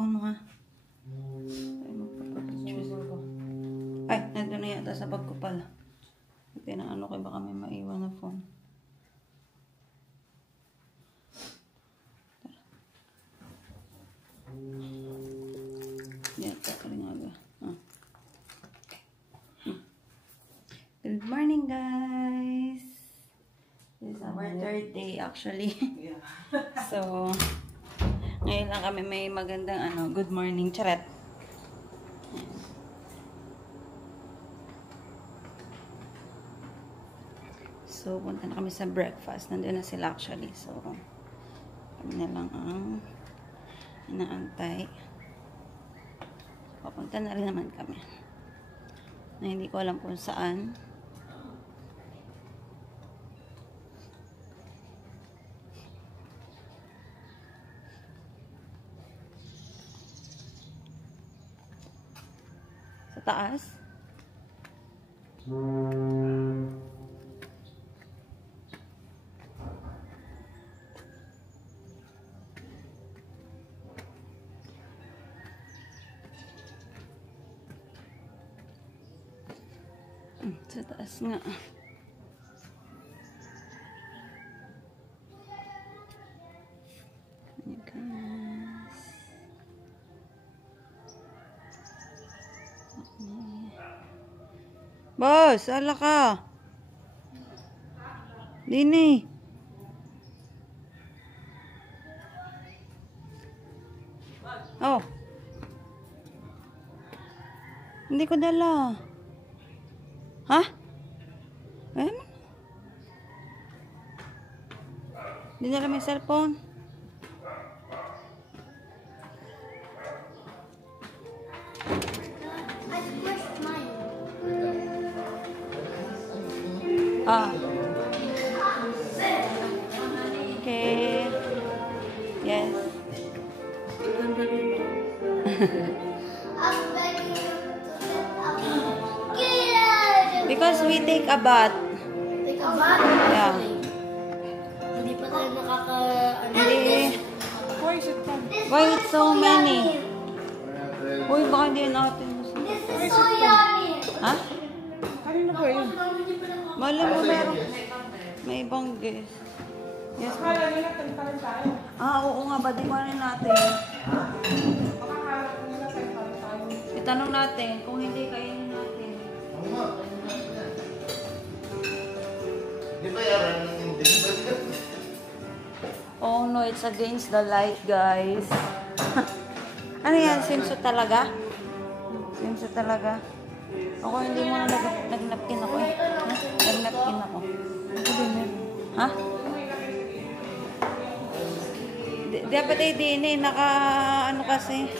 phone mo ha. Ay, magpapapicture ko. Ay, nandun na yata sa bag ko pala. Pinaano ko, baka may maiwan na phone. Yata ka rin aga. Good morning, guys! This is our third day, actually. Yeah. So, ngayon lang kami may magandang good morning, charet. So, punta na kami sa breakfast. Nandun na sila actually. So, kami na lang ang inaantay. Papunta na rin naman kami. Na hindi ko alam kung saan. Sa taas? Sa taas nga. Ayan, guys. Boss, ala ka. Dini. Oh. Hindi ko dala. Ha? Ayan. Hindi nila may cellphone. Okay. Yes. Because we take a bath. Take a bath? Yeah. Hindi pa tayo Hindi. Why it's so many? Uy, baka hindi natin. This is so yummy! Ha? Kanina po yun? Mali mo meron. May ibang guest. Yes. Kala nila, tanta rin tayo. Oo nga. Ba't ikuhanin natin? Makakalap nila, tanta rin tayo. Itanong natin kung hindi kainin natin. Di ba yaran ng hindi? Oh no, it's against the light, guys. Ano yan? Swimsuit talaga? Swimsuit talaga? Ako hindi mo na nag-napkin ako eh. Ha? Nag-napkin ako. Ako din eh. Ha? Dapat eh din eh. Ano kasi.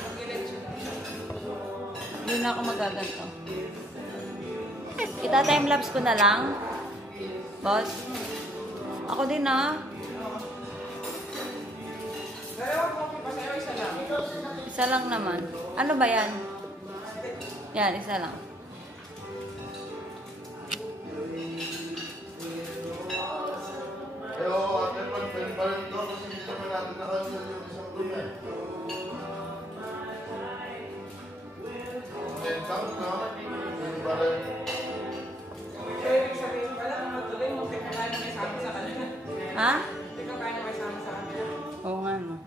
Hindi na ako magaganto. Ita-timelapse ko na lang. Boss. Ako din ah. Isa lang naman. Ano ba yan? Yan, isa lang. Pero ate pa rin ito kasi hindi naman natin nakasal yung isang room eh. Then count na. Hindi ba rin? Kaya ibig sabihin pala, tuloy mo, tika tayo na may sama sa kanila. Ha? Tika tayo na may sama sa kanila. Oo nga no.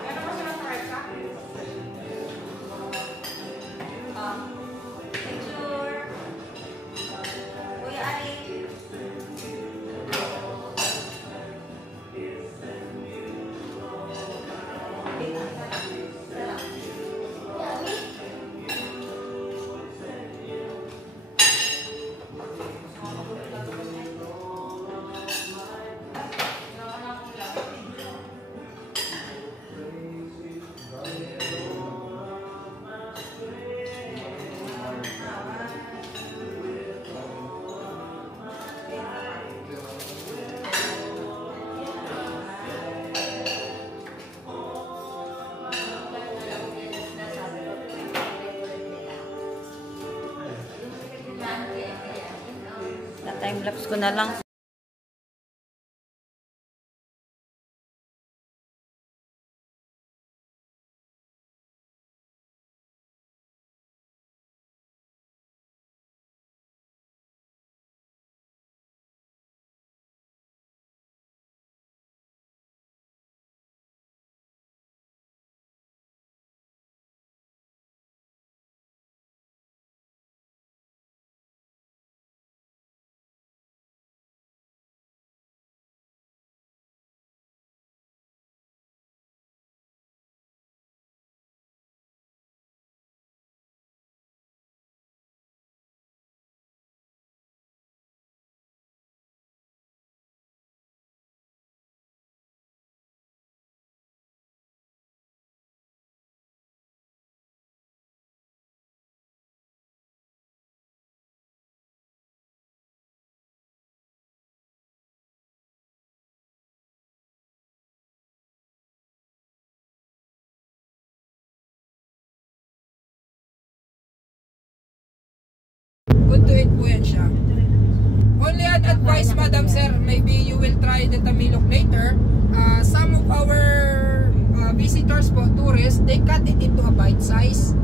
Ano ba sila sa right sa? Picture. Kuya Ali. Na-timelapse ko na lang. Good to eat po yan siya. Only an advice, Madam Sir, maybe you will try the tamilok later. Some of our visitors po, tourists, they cut it into a bite size.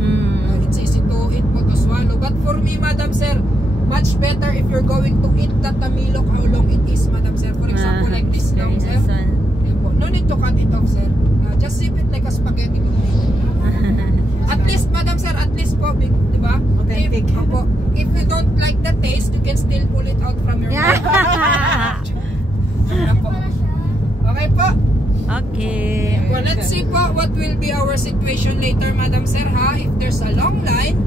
It's easy to eat po, to swallow. But for me, Madam Sir, much better if you're going to eat the tamilok, how long it is, Madam Sir. For example, like this long, sir. Yan po. No need to cut it off, sir. Just sip it like a spaghetti. At least, Madam Sir, at least po, di ba? Authentic. If you don't like the taste, you can still pull it out from your mouth. Yan po. Okay po. Okay. Well, let's see po what will be our situation later, Madam Sir, ha? If there's a long line,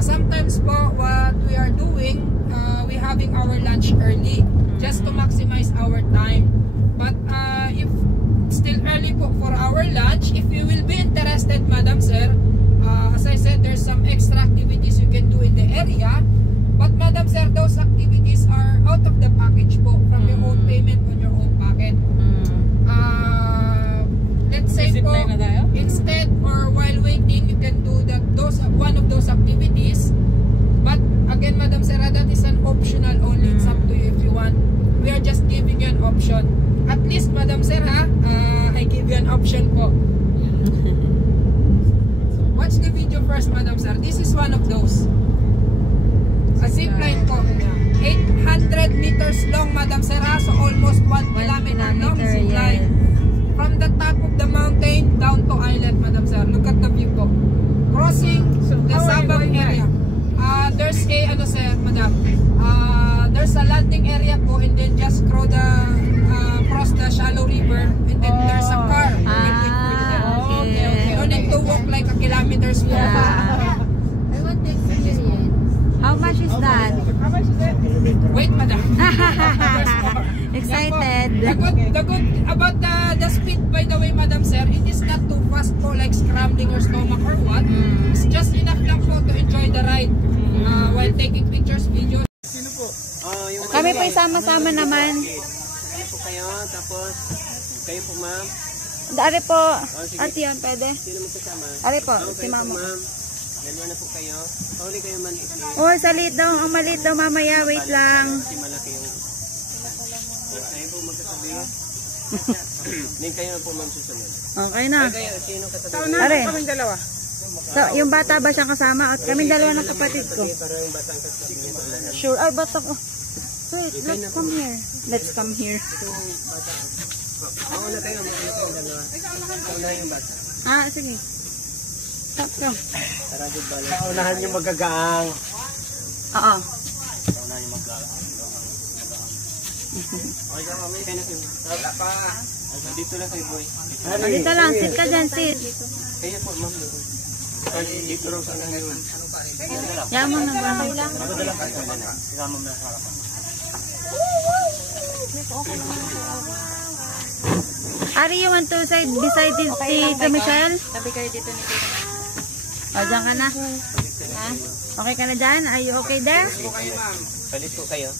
sometimes po what we are doing, we having our lunch early just to maximize our time. But if still early po for our lunch, if you will be interested, Madam Sir, as I said, there's some extra activities you can do in the area. But Madam Sir, those activities are out of the package po, from your own payment on your own pocket. Let's say po, instead or while waiting, you can do one of those activities. But again, Madam Sir, that is an optional only. It's up to you if you want. We are just giving you an option. At least, Madam Sir, ha, I give you an option po. Watch the video first, Madam Sir. This is one of those. A zip line po. 800 meters long, Madam Sir, ha? So almost 1 kilometer long zip line. From the top of the mountain down to island, Madam Sir. Look at the view po. Crossing the Sabang area. There's a, ano sir, Madam, there's a landing area po, and then just cross the shallow river, and then there's a car. You don't need to walk like a kilometers po. I want to experience. How much is that? Wait, Madam. Excited. The good about the speed, by the way, Madam Sir, it is not too fast po like scrambling your stomach or what. It's just enough lang po to enjoy the ride while taking pictures, videos. Sino po? Kami po isama-sama naman. Kayo po kayo, tapos kayo po ma'am. Ari po. Ate yan, pwede? Sino mo kasama? Ari po, si Kayo po mama. ma'am. Dalawa na po kayo. Pauli kayo man ito. Oh, salit daw. Ang maliit daw mamaya. Wait lang. Si malaki yung... Kayo po magkatabi. Hindi kayo po ma'am susunod. Okay na. Kayo, sino katabi? Are. Kaming dalawa. So, yung bata ba siyang kasama? At kaming dalawa ng kapatid ko. Para yung batang katabi niyo ma'am. Sure. Ay, bata ko. Wait, let's come here. Let's come here. Oo na kayo, dalawa. Ikaw na yung bata. Ah, sige. Stop ka. Tara, good balance. Unahan yung magagaang. Oo. Unahan yung magagaang. Okay ka mami. Kaya na kayo. Wala pa. Dito lang kayo boy. Dito lang. Sit ka dyan, sit. Kaya po ma'am. Dito raw sa ngayon. Yaman na ba? Sigama mo na sa harapan. Ari, you want to side beside si Michelle? Sabi kayo dito ni Tita. O, dyan ka na. Ha? Okay ka na dyan? Are you okay there? Palit po kayo.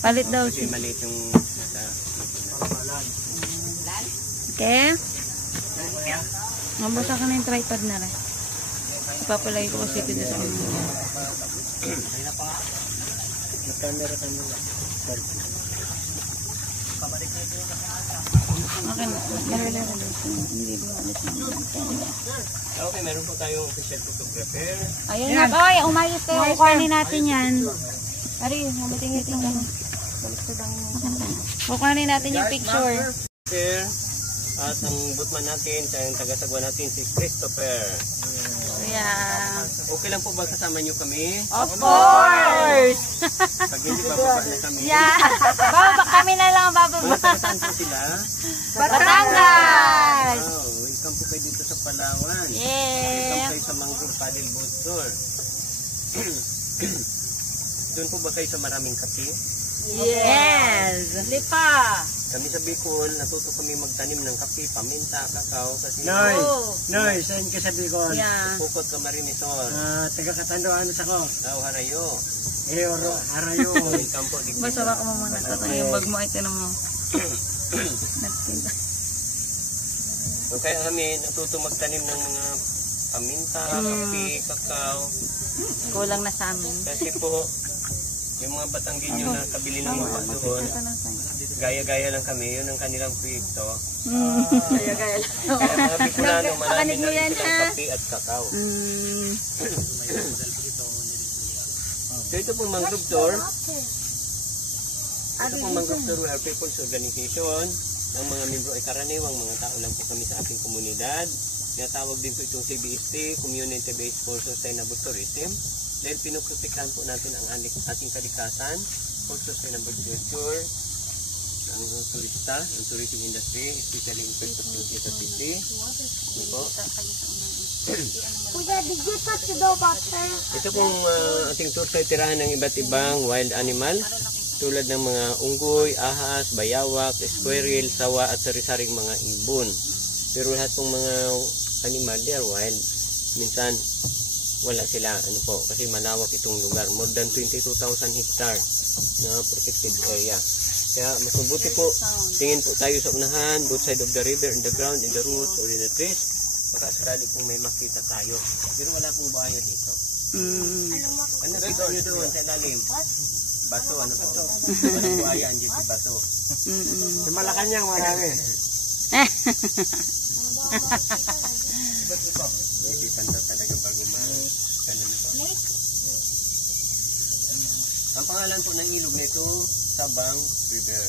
Palit daw Kasi siya. maliit yung... Okay? Mabusa ka na yung tripod na rin. Ipapalay ko kasi ito sa inyo. Mag-camera ka muna. Okay na. Hindi ba ulit na. Okay, meron po tayong official photographer. Ayun na. Oy, umayos kayo. Kukuhanin natin yan. Ari, mamating-iting ka na. Kukuhanin natin yung picture. Christopher. At ang bootman natin, yung taga-sagwa natin, si Christopher. Yeah. Okay lang po ba kasama nyo kami? Of course! Pag hindi pa baba na kami. Yeah. Baba, kami na lang bababa. Mga taga-saan po sila? Batangas! Wow, welcome po kayo dito sa Palawan. Welcome Yeah. kayo sa Mangrove Paddle Boat Tour. Doon po ba kayo sa maraming kape? Yes. Lipa. Kami sa Bicol, natuto kami magtanim ng kape, paminta, kakao, kasi Noy, saan ka sa Bicol? Yeah. pukot ka marinisol. Taga-Katanduanes ako. Daw harayo. Harayo. Welcome po. Basta baka mo muna ito. Yung bag mo ay tinang mo. Nagtinda. So, kaya kami natuto magtanim ng mga paminta, kape, kakao. Kulang na sa amin. Kasi po, yung mga Batanggenyo na kabili ng lupa doon, gaya-gaya lang kami, yun ang kanilang proyekto. Gaya-gaya lang. Kaya mga Bicolano, marami Pakinig mo na rin yan, silang ha? kape at kakao. So ito pong mangrove tour. Ito pong mangrove tour, we are people's organization. Ang mga membro ay karaniwang mga tao lang po kami sa ating komunidad. Tinatawag din po itong CBST, Community Based for Sustainable Tourism. Dahil pinoprotektahan po natin ang ating kalikasan for sustainable future, ang turista, ang tourism industry, especially in Puerto Princesa City. Ano po? Kuya, did you touch the water? Ito pong ating tour sa tirahan ng iba't ibang wild animal tulad ng mga unggoy, ahas, bayawak, squirrel, sawa at sari-saring mga ibon. Pero lahat pong mga animal, they are wild. Minsan, wala sila. Ano po? Kasi malawak itong lugar. More than 22,000 hectare na protected area. Kaya mas mabuti po, tingin po tayo sa unahan, both side of the river, in the ground, in the roots, or in the trees. Baka sakali pong may makita tayo. Pero wala pong buhaya dito. Ano nakita nyo doon sa ilalim? Bato, ano po? Walang buhaya, andyan si Bato. Sa Malacanang marami. Isipan na talaga bago kanan po. Ang pangalan po ng ilog na ito, Tabang River.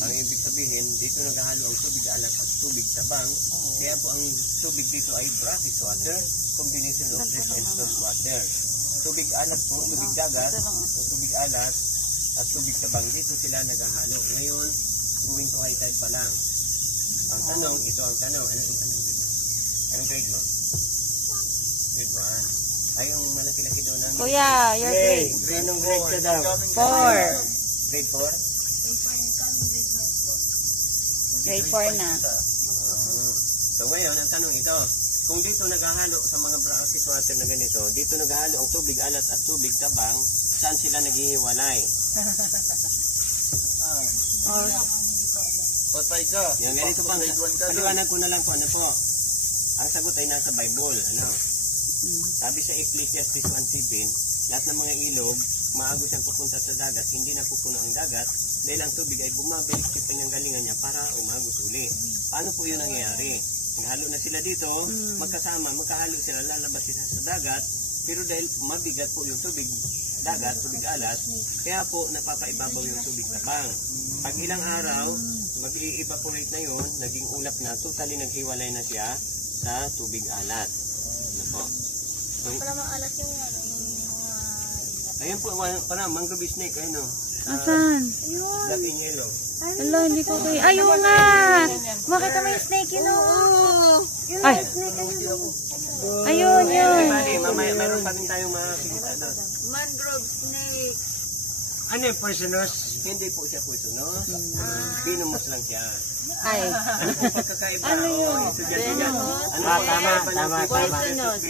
Ang ibig sabihin, dito naghahalo ang tubig alat at tubig tabang. Kaya po ang tubig dito ay brackish water, combination of fresh and salt water. Tubig alat po, tubig dagat, o tubig alat at tubig tabang, dito sila naghahalo. Ngayon, going to high tide pa lang. Ang tanong, ito ang tanong, anong grade mo? Grade 1. Ay, yung malaki-laki doon ng... Kuya, your grade. Anong grade ka daw? 4. Grade 4? Grade 4 na. So ngayon, ang tanong ito, kung dito naghahalo sa mga brackish water na ganito, dito naghahalo ang tubig alat at tubig tabang, saan sila naghihiwalay? Patay ka. Yan, ganito pa. Paliwanag ko na lang po, ano po. Ang sagot ay nasa Bible, ano? Sabi sa Ecclesiastes 1:7, lahat ng mga ilog, maagos ang papunta sa dagat, hindi na pupuno ang dagat, dahil ang tubig ay bumabalik sa pinanggalingan niya para umagos uli. Paano po yun nangyayari? Naghalo na sila dito, magkasama, magkahalo sila, lalabas sila sa dagat, pero dahil mabigat po yung tubig dagat, tubig alat, kaya po napapaibabaw yung tubig tabang. Pag ilang araw, mag-i-evaporate na yun, naging ulap na, totally naghiwalay na siya sa tubig alat. Ano po? So, Para maalat yung ano, yung mga ayun po, parang mangrove snake, ayun o. Asan? Black and yellow. Hala, hindi ko kayo. Ayun nga! Makita mo yung snake yun, oh. Ay! Ayun, yun. Everybody, mamaya meron pa rin tayong makikita doon. mangrove snake. Ano yung poisonous? Hindi po siya poisonous. Venomous lang siya. Ay. Ano po pagkakaiba? Ano yun? Tama.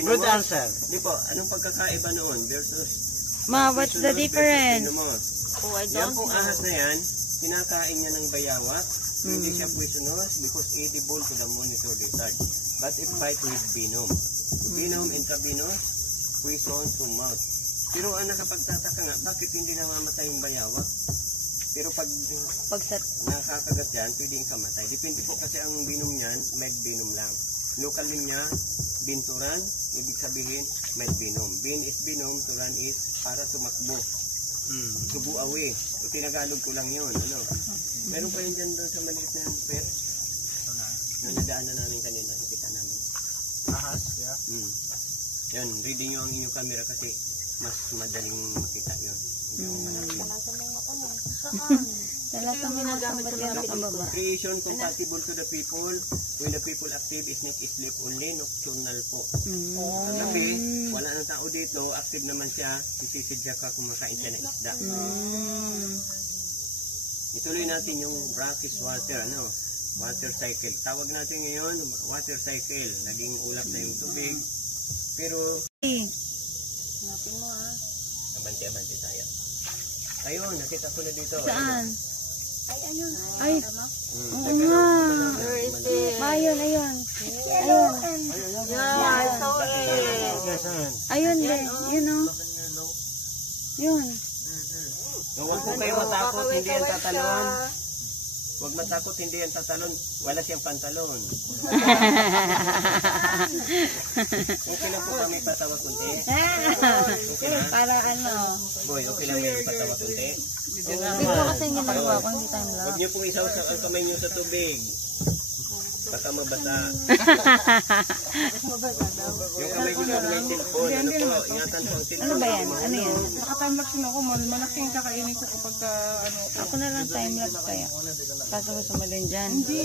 Good answer. Hindi po, anong pagkakaiba noon versus Ma, what's the poisonous difference? versus venomous? Oh, I Yan pong ahas na yan, kinakain niya ng bayawak. Hindi siya poisonous because edible to the monitor lizard. But it bite with venom. Venom and venomous, poison to mouth. Pero ang nakapagtataka nga, bakit hindi namamatay yung bayawak? Pero pag nakakagat yan, pwedeng kamatay. Depende po kasi ang venom niyan, mild venom lang. Local niya, binturan, ibig sabihin, mild venom. Bin is venom, turan is para tumakbo. Tubo away. So, tinagalog ko lang yun. Ano? Meron pa rin dyan doon sa maliit na per. Nung nadaanan namin kanina, nakita namin. Ahas, yeah. Yan, ready nyo ang inyong camera kasi mas madaling makita yun. Hindi ako malaki. Talata mo na gamit ko meron ang baba. Creation compatible to the people. When the people active is not sleep only, nocturnal po. Sa gabi, wala nang tao dito, active naman siya, isisidya ka kumakain siya ng isda. Ituloy natin yung brackish water, ano? Water cycle. Tawag natin ngayon, water cycle. Naging ulap na yung tubig. Pero, abante tayo. Ayun, nakita ko na dito. Saan? Ay, oo nga. Ayun, ayun. Ayun. Yeah, I saw it. Nasaan? Ayun, yun o. Yun. Huwag po kayo matakot, hindi yan tatalon. Huwag matakot, hindi yan tatalon. Wala siyang pantalon. Okay lang po kami patawa kunti. Okay lang. Para ano. Boy, okay lang may patawa kunti. Video kasi yung ginagawa ko, hindi time Huwag lapse. niyo pong isaw sa kamay niyo sa tubig. Baka mabasa. Yung kamay niyo sa may cellphone. Ano po, ingatan po ang cellphone. Ano ba yan? Ano yan? Naka-timelapse na ako, malaking kakainin ko kapag ano. Ako na lang time lapse kaya. Kaso gusto mo din dyan. Hindi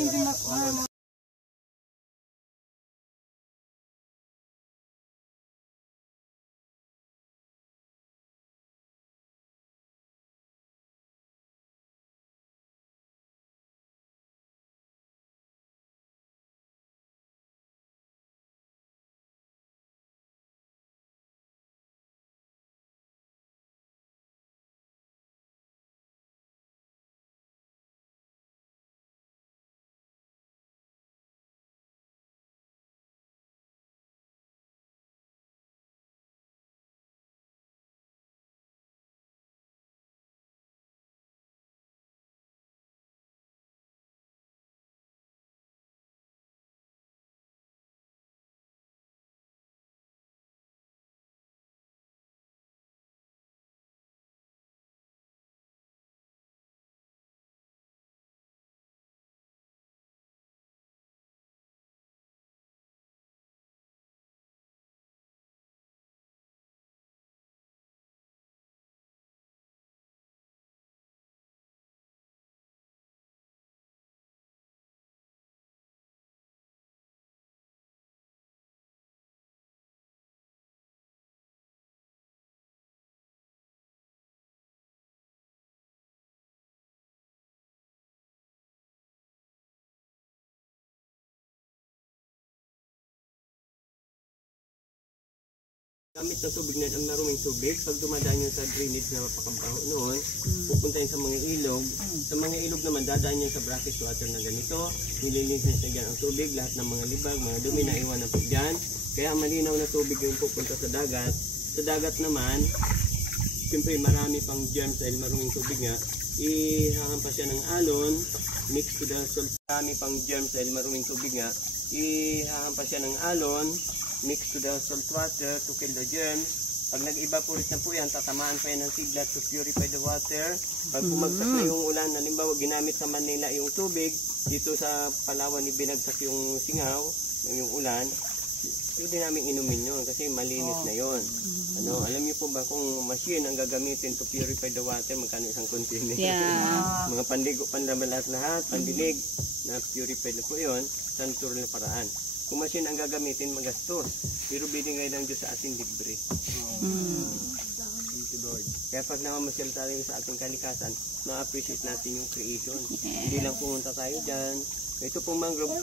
Gamit na tubig na ang maruming tubig, pag dumadaan yun sa drainage na mapakabaho noon, pupunta yun sa mga ilog. Sa mga ilog naman, dadaan yun sa brackish water na ganito. Nililinis na dyan ang tubig, lahat ng mga libag, mga dumi na iwan na po dyan. Kaya malinaw na tubig yung pupunta sa dagat. Sa dagat naman, siyempre marami pang germs dahil maruming tubig nga. Ihahampas siya ng alon, mixed to the salt. Marami pang germs dahil maruming tubig nga. Ihahampas siya ng alon, mixed to the salt water to kill the germs. Pag nag-evaporate na po yan, tatamaan pa yan ng siglat to purify the water. Pag bumagsak na yung ulan, halimbawa ginamit sa Manila yung tubig, dito sa Palawan binagsak yung singaw, yung ulan, pwede namin inumin yun kasi malinis na yun. Ano, alam niyo po ba kung machine ang gagamitin to purify the water, magkano isang container? Yeah. Mga panligo, panlabalat lahat, pandilig, na purified na po yun, sa natural na paraan. Kung machine ang gagamitin, magastos. Pero binigay lang Diyos sa ating libre. Kaya pag namamasyal tayo sa ating kalikasan, ma-appreciate natin yung creation. Hindi lang pumunta tayo dyan. Ito pong mangrove,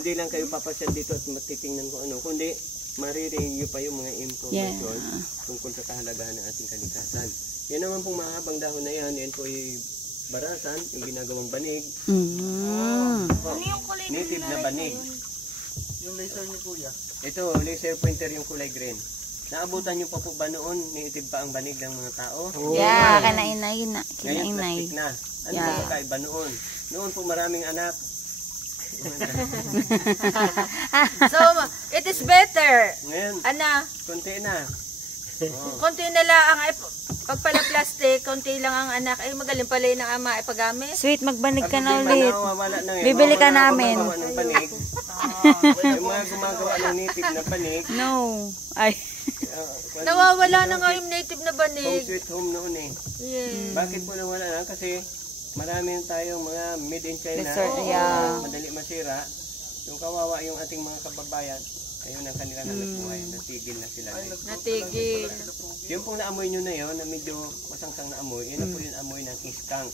hindi lang kayo papasyal dito at matitingnan kung ano, kundi marirenew pa yung mga information tungkol sa kahalagahan ng ating kalikasan. Yan naman pong mahabang dahon na yan po ay barasan, yung ginagawang banig. Native na banig. Yung laser ni Kuya. Ito, laser pointer yung kulay green. Naabutan niyo pa po ba noon, niitib pa ang banig ng mga tao? Yeah, kinainay na. Ngayon, Kinainay. plastic na. Ano ba kakaiba noon? Noon po maraming anak. So, it is better. Ngayon, Ana, konti na. konti na lang ang pag pala plastic, konti lang ang anak. Ay, magaling pala yun ang ama ay paggamit. Sweet, magbanig ka na Ang ulit. nawawala na ngayon. Bibili ka Mawawala namin. ang gumagawa ng banig. Yung mga gumagawa ng native na banig. No. Ay. Nawawala na nga yung native na Home banig. sweet home noon eh. Yeah. Bakit po nawala na? Kasi marami tayong mga made in China. Resort, yeah. Madali masira. Yung kawawa yung ating mga kababayan. Ayun ang kanilang hanap buhay. Natigil na sila. Natigil. Yung pong naamoy nyo na yun, na medyo masangsang na amoy, yun na po yung amoy ng skunk.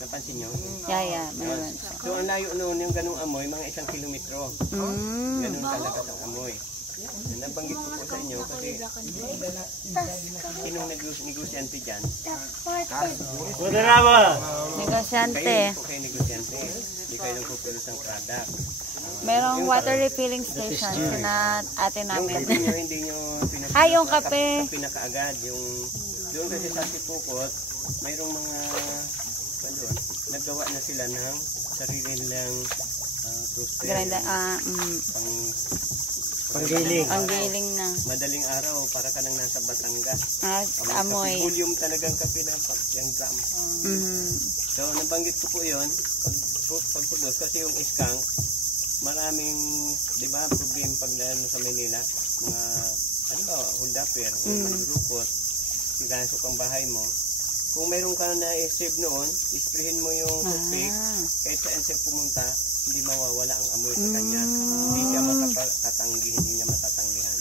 Napansin nyo? Yeah. Meron. So ang layo noon yung ganung amoy, mga 1 kilometro. Ganun kalakas ang amoy. Nabanggit ko po sa inyo kasi sinong negosyante dyan? Negosyante. Kayo po kayo negosyante. Hindi kayo lang pupilos ng product. Merong water refilling station na ate Yung namin. kape nyo, hindi nyo Yung kape. pinakaagad. Yung doon kasi sa Sipukot, mayroong mga doon, naggawa na sila ng sarili nilang toaster. Panggiling. Ang giling na. Madaling araw, para ka nang nasa Batangas. Amoy. Volume talagang kape na yung gram. So, nabanggit ko po yun, pagpudos, kasi yung skunk, maraming, di ba, problem pag ano sa Manila, mga, ano ba, holdapper, o mandurukot, pinasok ang bahay mo. Kung mayroon ka na i-save noon, isprehin mo yung toothpick, kahit saan siya pumunta, hindi mawawala ang amoy sa kanya. Hindi siya matatatanggi, hindi niya matatanggihan.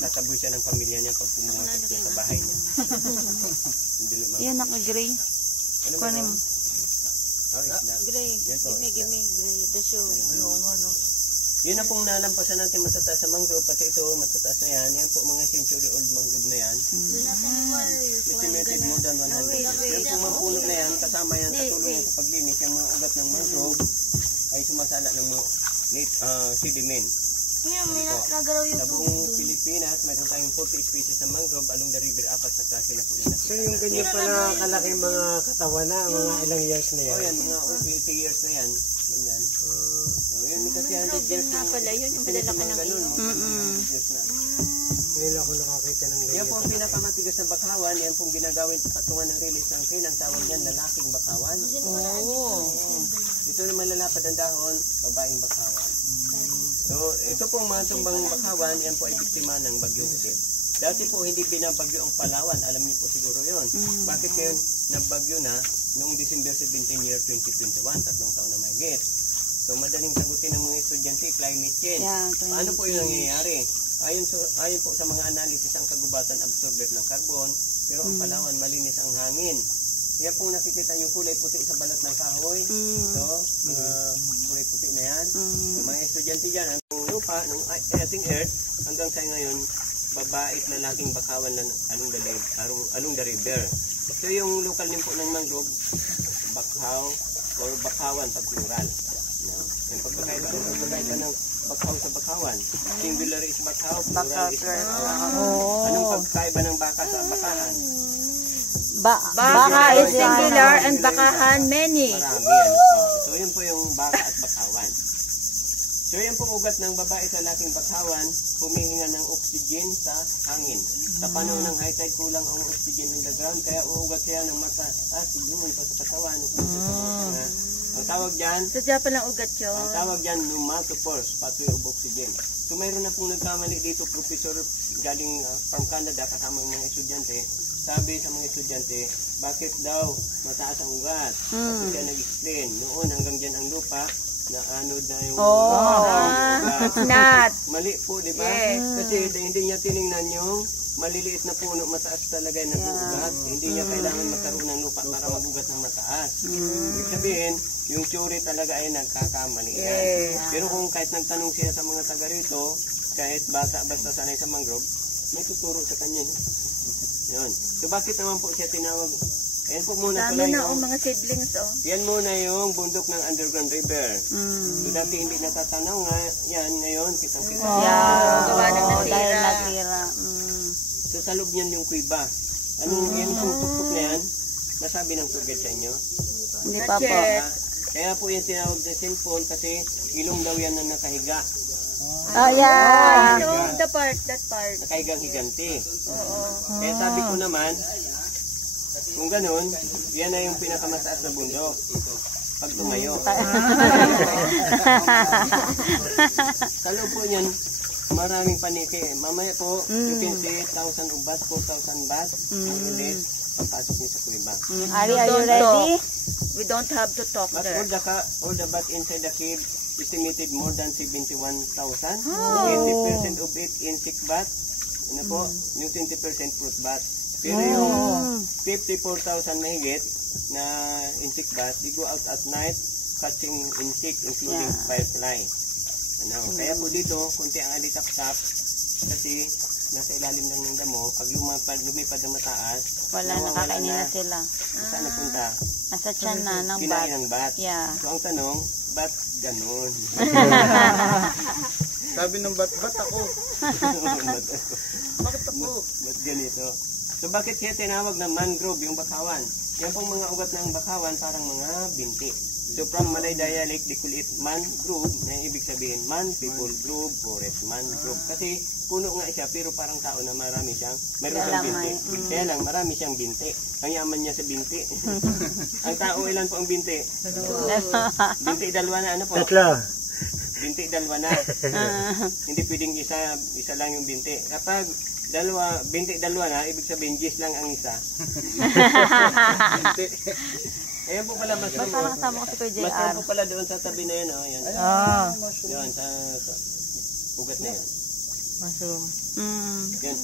Tataboy siya ng pamilya niya pag pumunta siya sa bahay niya. Yan, naka-gray. Ano ba Kunin mo. Gray. Yan po. Give me gray. The show. Yun na pong nalampasan natin matataas sa mangrove, pati ito matataas na yan. Yan po mga century old mangrove na yan. Estimated more than 100 years. Yan pong mga puno na yan, kasama yan sa tulong sa paglinis. Yung mga ugat ng mangrove ay sumasala ng mga sediment. May nagalaw yung Sa buong Pilipinas, mayroon tayong 40 species ng mangrove along the river, 4 na klase na po yun. So yung ganyan pala kalaking mga katawan na, mga ilang years na yan. Oh, yan, mga 80 years na yan. Ganyan. Yun kasi 100 years na. pala yun, yung malalaki ng ganun, 100 years na. Ngayon ako nakakita ng ganyan. Yan po ang pinakamatigas na bakawan, yan pong ginagawin sa patungan ng release ng kin, ang tawag yan lalaking bakawan. Ito naman lalapad ang dahon, babaeng bakawan. So, ito pong mga tumbang bakawan, yan po ay biktima ng bagyong Odette. Dati po hindi binabagyo ang Palawan, alam niyo po siguro yon. Bakit ngayon nagbagyo na noong December 17 year 2021, 3 taon na mahigit. So, madaling sagutin ng mga estudyante, climate change. Paano po yung nangyayari? Ayon po sa mga analysis, ang kagubatan absorber ng carbon, pero ang Palawan malinis ang hangin. Kaya pong nakikita yung kulay puti sa balat ng kahoy. So, kulay puti na yan. So, mga estudyante dyan, ang lupa, ng ating earth, hanggang sa ngayon, babait na lalaking bakawan lang along the river. So, yung local name po ng mangrove, bakhaw or bakawan pag plural. Yung pagkakaiba ng bakhaw sa bakawan. Singular is bakhaw, plural is bakawan. Anong pagkakaiba ng baka sa bakahan? Baka is singular and bakahan many. Marami yan po. So yun po yung baka at bakawan. So yung pong ugat ng babae sa laking bakawan, humihinga ng oxygen sa hangin. Sa panahon ng high tide, kulang ang oxygen in the ground, kaya uugat siya ng mataas, doon pa sa katawan. Ang tawag dyan, Sadya palang ugat yun. ang tawag dyan, pneumatophores, pathway of oxygen. So mayroon na pong nagkamali dito, professor galing from Canada, kasama yung mga estudyante. Sabi sa mga estudyante, bakit daw mataas ang ugat? Kasi siya nag-explain, noon hanggang dyan ang lupa, na anod na yung It's not. mali po, di ba? Kasi hindi niya tiningnan yung maliliit na puno, mataas talaga yung nag-uugat. Hindi niya kailangan magkaroon ng lupa para mag-ugat ng mataas. Ibig sabihin, yung theory talaga ay nagkakamali yan. Pero kung kahit nagtanong siya sa mga taga rito, kahit basta sanay sa mangrove, may tuturo sa kanya. Yun. So bakit naman po siya tinawag? Ayan po muna pala Dami na yung... mga seedlings Yan muna yung bundok ng underground river. So dati hindi natatanaw nga, yan ngayon, kitang-kita. gawa ng Dahil nasira. natira. So sa loob niyan yung kuiba. Anong yan kung tuktok na yan? Nasabi ng tour guide sa inyo? Hindi pa po. Kaya po yung tinawag na St. Paul kasi ilong daw yan na nakahiga. That part. Nakahigang higanti. Kaya sabi ko naman, kung ganun, yan na yung pinakamataas na bundok. Pag tumayo. Sa loob po niyan, maraming paniki. Mamaya po, you can see 1,000 ubat, 4,000 bat. Ang release, papasok niyo sa kuiba. Ari, are you ready? We don't have to talk But there. all the bat inside the cave estimated more than 71,000. 80% of it insect bat. Ano po? Yung 20% fruit bat. Pero yung 54,000 mahigit na insect bat, they go out at night catching insect including firefly. Ano? Kaya po dito, kunti ang alitak-tap, Kasi nasa ilalim lang ng damo, pag lumipad ng mataas, Wala, nakakainin na sila. Saan napunta? Nasa tiyan na ng bat. Kinain ng bat. Yeah. So ang tanong, ba't ganun? Sabi ng bat ako. Bakit ako? Ba't ganito? So bakit siya tinawag na mangrove yung bakawan? Yan pong mga ugat ng bakawan parang mga binti. So from Malay dialect, they call it mangrove, na ibig sabihin man, people, grove, forest, mangrove. Kasi puno nga siya, pero parang tao na marami siyang, mayroon siyang binti. Kaya lang, marami siyang binti. Ang yaman niya sa binti. Ang tao, ilan po ang binti? Binti dalawa na, ano po? Tatlo. Binti dalawa na. Hindi pwedeng isa lang yung binti. Kapag binti dalawa na, ibig sabihin, gis lang ang isa. Binti. Ayan po pala, mushroom. Ba't parang kasama ko si Kuya JR? Mushroom po pala doon sa tabi na yun, oh. Yan. Yan, sa ugat na yun. Mushroom. Yan.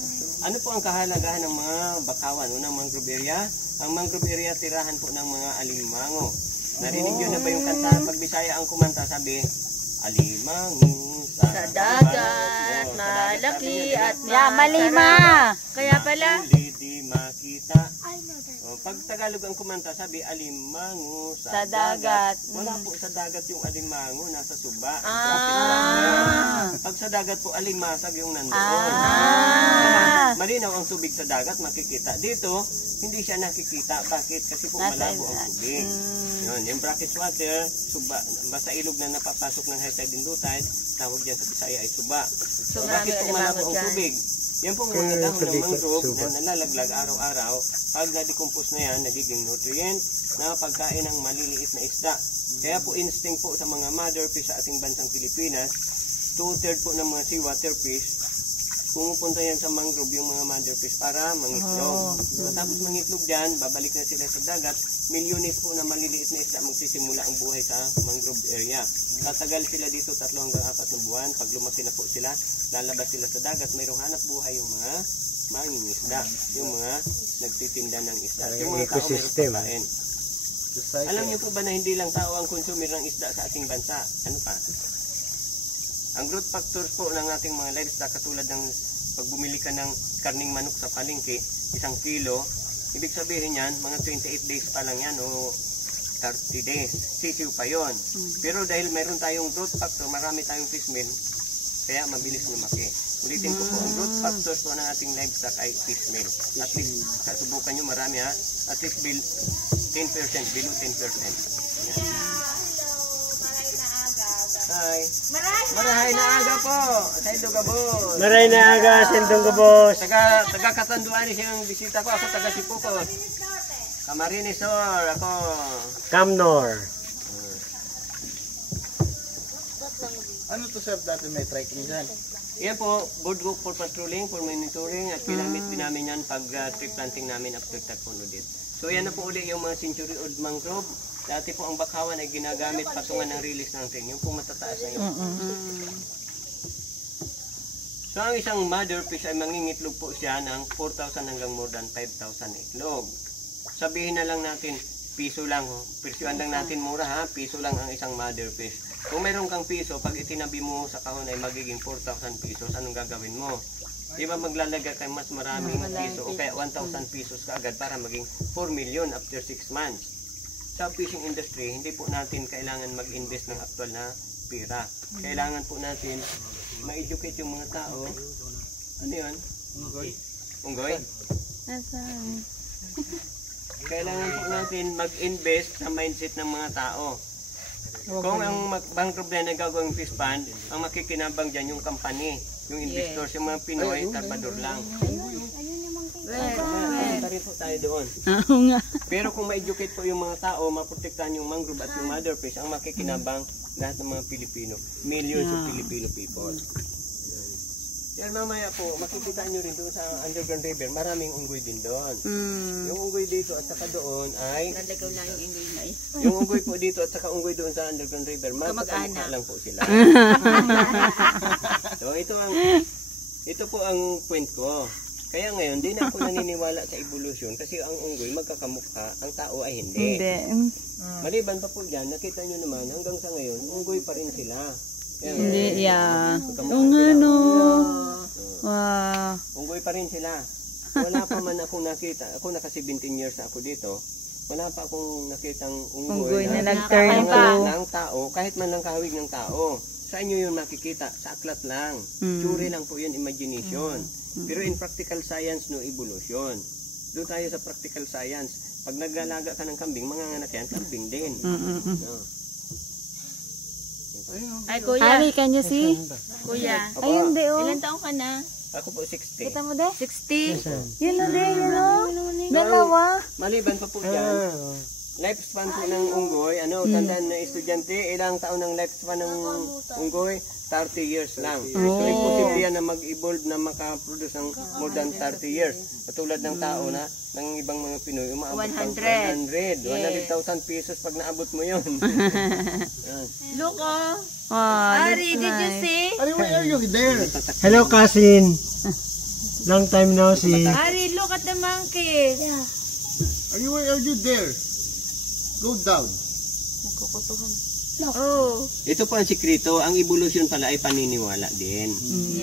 Ano po ang kahalagahan ng mga bakawan? Unang mangrove area. Ang mangrove area, tirahan po ng mga alimango. Narinig nyo na ba yung kanta? Pag Bisaya ang kumanta, sabi, alimango Sa dagat, malaki at malima! Kaya pala, Huli di makita. Pag Tagalog ang kumanta, sabi alimango Sa dagat. Wala po sa dagat yung alimango, nasa suba. Pag sa dagat po, alimasag yung nandoon. Malinaw ang tubig sa dagat, makikita. Dito, hindi siya nakikita. Bakit? Kasi po malabo ang tubig. Yun, yung brackish water, suba, basta ilog na napapasok ng high tide and low tide, tawag dyan sa Bisaya ay suba. So, bakit po malabo ang tubig? Yan po mga dahon ng mangrove na nalalaglag araw-araw. Pag na-decompose na yan, nagiging nutrient na pagkain ng maliliit na isda. Kaya po instinct po sa mga mother fish sa ating bansang Pilipinas, 2/3 po ng mga seawater fish, pumupunta yan sa mangrove yung mga mother fish para mangitlog. Matapos mangitlog dyan, babalik na sila sa dagat. Milyones po na maliliit na isda magsisimula ang buhay sa mangrove area. Tatagal sila dito 3 hanggang 4 na buwan. Pag lumaki na po sila, lalabas sila sa dagat. Mayroong hanap buhay yung mga mangingisda, yung mga nagtitinda ng isda. Yung mga tao mayroong pagkain. Alam niyo po ba na hindi lang tao ang consumer ng isda sa ating bansa? Ano pa? Ang growth factors po ng ating mga livestock, katulad ng pag bumili ka ng karning manok sa palengke, 1 kilo, ibig sabihin yan, mga 28 days pa lang yan o 30 days. Sisiw pa yon. Pero dahil mayroon tayong growth factor, marami tayong fish meal, kaya mabilis lumaki. Ulitin ko po, ang growth factors po ng ating livestock ay fish meal. At least, subukan nyo marami ha, at least 10%, below 10%. Yan. Hi. Marahay na aga po. Sa Ilocabos. Maray na aga, Sendong Gabos. Taga Katanduan siyang bisita ko. Ako taga Sipukos. Camarines Sur. Ako. Camnor. Ano to sir, dati may trekking dyan? Yan po, boardwalk for patrolling, for monitoring, at pinamit din namin yan pag tree planting namin after Tagpuno dit. So yan na po uli yung mga century-old mangrove. Dati po ang bakawan ay ginagamit patungan ng release ng rain. Yung po matataas na yun. So ang isang mother fish ay mangingitlog po siya ng 4,000 hanggang more than 5,000 itlog. Sabihin na lang natin, piso lang. Presyohan lang natin mura ha, piso lang ang isang mother fish. Kung mayroon kang piso, pag itinabi mo sa kahon ay magiging 4,000 pesos, anong gagawin mo? Di ba maglalagay kayo mas maraming piso o kaya 1,000 pesos kaagad para maging 4 million after 6 months. Sa fishing industry, hindi po natin kailangan mag-invest ng actual na pera. Kailangan po natin ma-educate yung mga tao. Ano yun? Unggoy? Unggoy? Nasaan? Kailangan po natin mag-invest sa mindset ng mga tao. Kung ang mangrove na nagagawang fish pond, ang makikinabang dyan yung company, yung investors, yung mga Pinoy, Salvador lang. Punta rin po tayo doon. Pero kung ma-educate po yung mga tao, maprotektahan yung mangrove at yung mother fish, ang makikinabang lahat ng mga Pilipino. Millions of Filipino people. Yan mamaya po, makikita nyo rin doon sa Underground River, maraming unggoy din doon. Yung unggoy dito at saka doon ay... nalagaw lang yung unggoy na eh. Yung unggoy po dito at saka unggoy doon sa Underground River, magkakamukha lang po sila. So ito po ang point ko. Kaya ngayon, di na ako naniniwala sa evolution kasi ang unggoy magkakamukha, ang tao ay hindi. Maliban pa po dyan, nakita nyo naman hanggang sa ngayon, unggoy pa rin sila. Hindi, yeah. Oo nga, no. Wow. Unggoy pa rin sila. Wala pa man akong nakita. Ako naka 17 years na ako dito. Wala pa akong nakitang Unggoy unggoy na na nag-turn kahit to. ng tao, kahit man lang kahawig ng tao. Sa inyo yun makikita, sa aklat lang. Theory lang po yun, imagination. Pero in practical science, no evolution. Doon tayo sa practical science. Pag naglalaga ka ng kambing, manganganak yan, kambing din. No? Ay, kuya. Ari, can you see? Kuya. Ayun, de, oh. Ilan taong ka na? Ako po 60. Kita mo, de? 60. Yun, de, yun, oh. Dalawa. Maliban pa po dyan, lifespan po ng unggoy, tandaan na estudyante, ilang taon ng lifespan ng unggoy? 30 years lang. So, imposible yan na mag-evolve na makaproduce ng more than 30 years. Katulad ng tao na, ng ibang mga Pinoy, umaabot ng 100. 100,000 pesos pag naabot mo yun. Look, oh. Wow, Ari, did you see? Ari, why are you there? Hello, cousin. Long time no see. Ari, look at the monkeys. Why are you there? Go down. Oh. Ito po ang sikreto, ang evolution pala ay paniniwala din.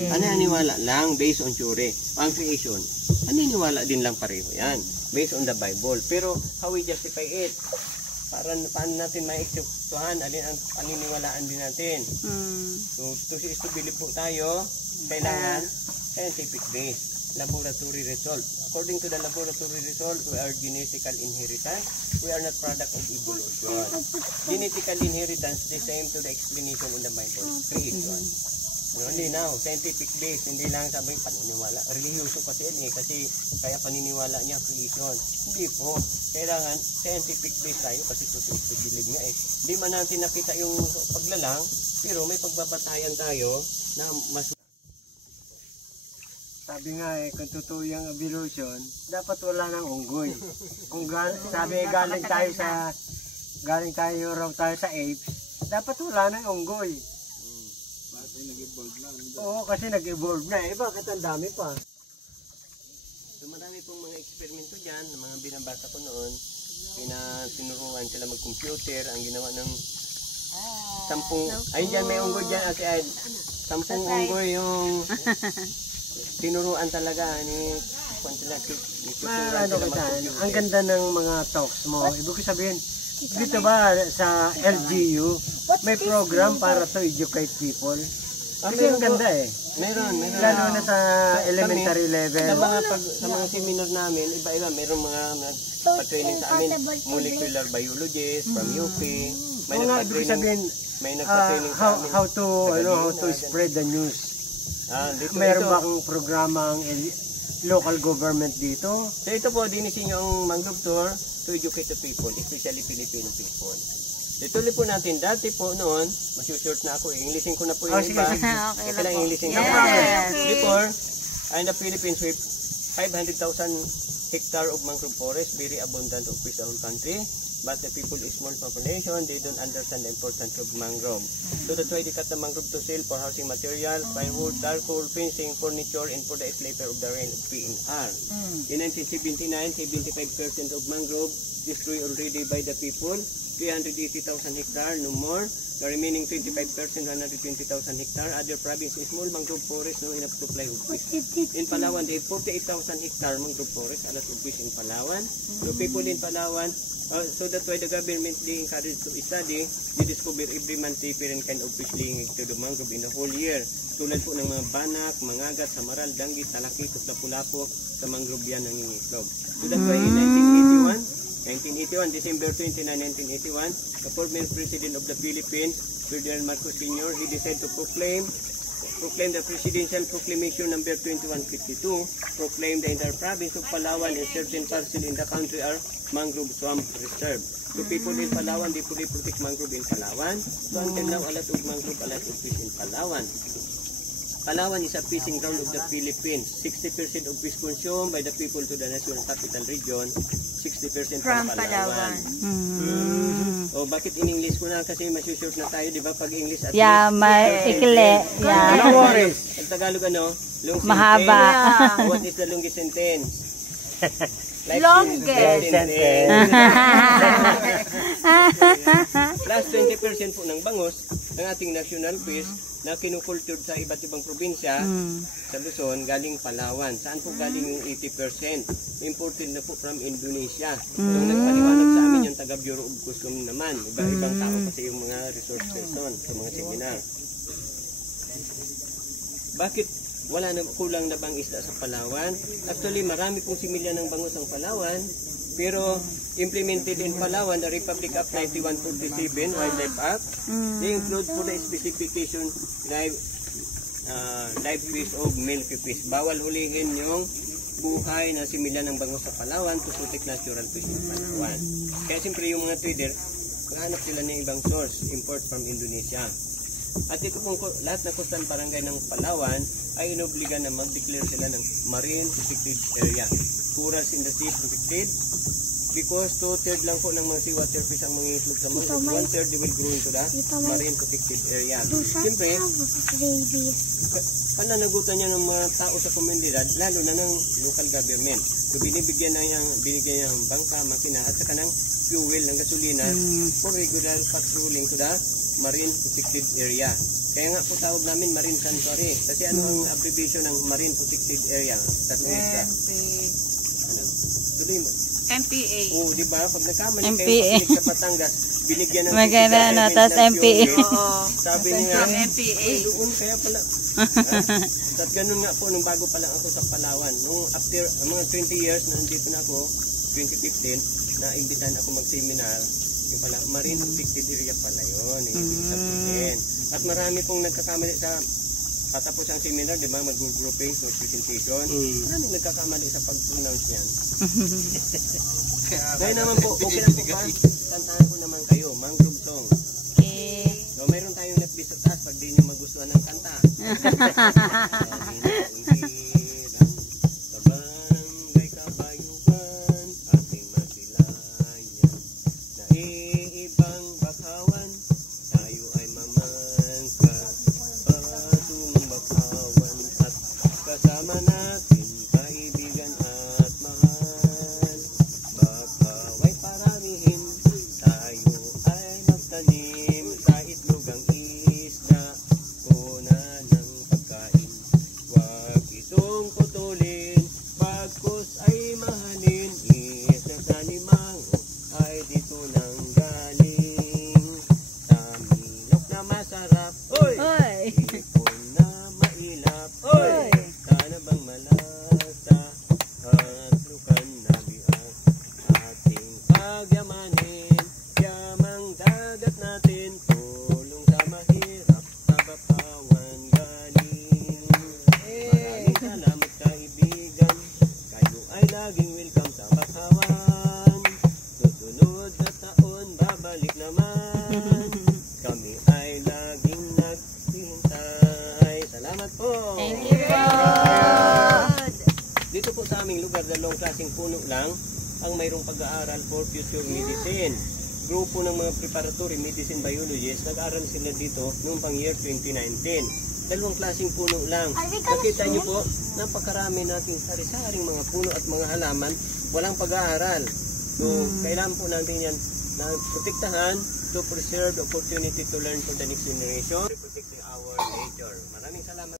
Paniniwala lang based on theory. Ang creation, paniniwala din lang pareho yan. Based on the Bible. Pero how we justify it? Paano natin maiktuhan? Alin ang paniniwalaan din natin? So to believe po tayo, kailangan scientific base. Laboratory result. According to the laboratory result, we are genetical inheritance. We are not product of evolution. Genetical inheritance, the same to the explanation in the Bible. Creation. Only now, scientific base, hindi lang sabi paniniwala. Religyoso kasi yan kasi kaya paniniwala niya creation. Hindi po. Kailangan scientific base tayo kasi to believe nga eh. Hindi man natin nakita yung paglalang, pero may pagbabatayan tayo na mas Sabi nga kung totoo yung evolution, dapat wala nang unggoy. Kung sabi galing tayo raw tayo sa apes, dapat wala nang unggoy. Oo, kasi nag-evolve na. Bakit ang dami pa? So marami pong mga eksperimento dyan, mga binabasa ko noon, tinuruan sila mag-computer, ang ginawa ng 10, ayun dyan may unggoy dyan, Ate Ed, 10 unggoy yung tinuruan talaga ni ang ganda ng mga talks mo. Ibig sabihin, dito ba sa LGU, may program para to educate people? Kasi ang ganda eh. Meron. Lalo na sa elementary level. Sa mga seminar namin, iba-iba, meron mga nagpa-training sa amin, molecular biologist from UP. May nagpa-training sa amin. How to spread the news. Meron ba kang programang local government dito? So ito po, dinisin yung mangrove tour to educate the people, especially Filipino people. Ituloy po natin, dati po noon, masyushort na ako, Englishin ko na po yung iba. Okay lang Englishin ko. Before, in the Philippines, we have 500,000 hectare of mangrove forest, very abundant of the whole country. But the people is small population, they don't understand the importance of mangrove. So that's why they cut the mangrove to sell for housing material, firewood, charcoal, fencing, furniture, and for the flavor of the rain, PNR. In 1979, 75% of mangrove destroyed already by the people, 380,000 hectare, no more. The remaining 25%, 120,000 hectare. Other provinces, small mangrove forest, no enough supply of fish. In Palawan, they have 48,000 hectare mangrove forest, a lot of fish in Palawan. So people in Palawan, so that's why the government they encourage to study, they discover every month different kind of fish laying to the mangrove in the whole year. Tulad po ng mga banak, mangagat, samaral, danggit, talakitok, lapu-lapo, sa mangrove yan nangingitlog. So that's why in 1981, December 29, 1981, the former President of the Philippines, Ferdinand Marcos Sr., he decided to proclaim the Presidential Proclamation number 2152, proclaim the entire province of Palawan and certain parcels in the country are mangrove swamp reserve. So people in Palawan, they fully protect mangrove in Palawan. So until now, a lot of mangrove, a lot of fish in Palawan. Palawan is a fishing ground of the Philippines. 60% of fish consumed by the people to the national capital region, 60% from Palawan. O bakit in English ko na kasi masushoot na tayo, di ba? Pag English at ikli. No worries. Ang Tagalog long sentence. Mahaba. What is the longest sentence? Longest. plus 20% po ng bangus ng ating national fish na kinukultured sa iba't ibang probinsya sa Luzon, galing Palawan. Saan po galing yung 80%? Imported na po from Indonesia. Nung nagpaliwanag sa amin yung taga Bureau of Customs naman. Iba-ibang tao kasi yung mga resource person sa mga seminar. Bakit wala na, kulang na bang isda sa Palawan? Actually, marami pong similya ng bangus ang Palawan, pero implemented in Palawan, the Republic Act 9147, Wildlife Act, they include for the specification live fish o milky fish. Bawal hulihin yung buhay na similya ng bangus sa Palawan to protect natural fish ng Palawan. Kaya siyempre yung mga trader, maghanap sila ng ibang source, import from Indonesia. At ito pong lahat na coastal barangay ng Palawan ay inobliga na mag-declare sila ng marine protected area. Corals in the sea protected because 2/3 lang po ng mga seawater fish ang mangingitlog sa mga. 1/3 they will grow into the marine protected area. Siyempre, pananagutan niya ng mga tao sa komunidad, lalo na ng local government. So binigyan niya ng bangka, makina at saka ng fuel ng gasolina for regular patrolling to the marine protected area. Kaya nga po tawag namin marine sanctuary. Kasi ano ang abbreviation ng marine protected area? Tatlong isa. Ano? Tuloy mo. MPA. Oo, di ba? Pag nagkamali MPA. kayo pag sa Batangas, binigyan ng Maganda na, tas MPA. Oo. Sabi niya, MPA. doon kaya pala. At ganun nga po, nung bago pa lang ako sa Palawan. Nung after mga 20 years na nandito na ako, 2015, na-imbitahan ako mag-seminar. Yung pala, marine protected area pala yun. Yung ibig sabihin. At marami pong nagkakamali sa patapos ang seminar, di ba, mag-grouping, presentation. Maraming nagkakamali sa pag-pronounce yan. Ngayon naman po, okay lang po ba? Kantahan ko naman kayo, mangrove song. Okay. So, mayroon tayong netbis sa taas pag di nyo magustuhan ng kanta. Sa barangay Kabayugan, ating masilayan. Naiibang bakawan, tayo ay mamangkat. Patung bakawan at kasama natin kaibigan at mahal. Bakaway paramihin, tayo ay magtanim sa itlog ang isda, una ng pagkain. Huwag itong putulin, bagkus ay mahalin, isang sanimang ay dito nang galing. Tamilok na masarap, Oy! ipon na mailap, sana bang malasa, at lukan na biak, ating pagyamanin, yamang dagat natin, tulong sa mahirap, sa Bakawan galing. Maraming salamat kaibigan, kayo ay laging welcome sa Bakawan. Susunod na taon, babalik naman, kami ay laging naghihintay. Salamat po! Thank you po! Dito po sa aming lugar, dalawang klaseng puno lang ang mayroong pag-aaral for future medicine. Grupo ng mga preparatory medicine biologists, nag-aaral sila dito noong pang year 2019. Dalawang klaseng puno lang. Nakita niyo po, napakarami nating sari-saring mga puno at mga halaman, walang pag-aaral. So, kailangan po natin yan na protektahan to preserve the opportunity to learn for the next generation, protecting our nature. Maraming salamat.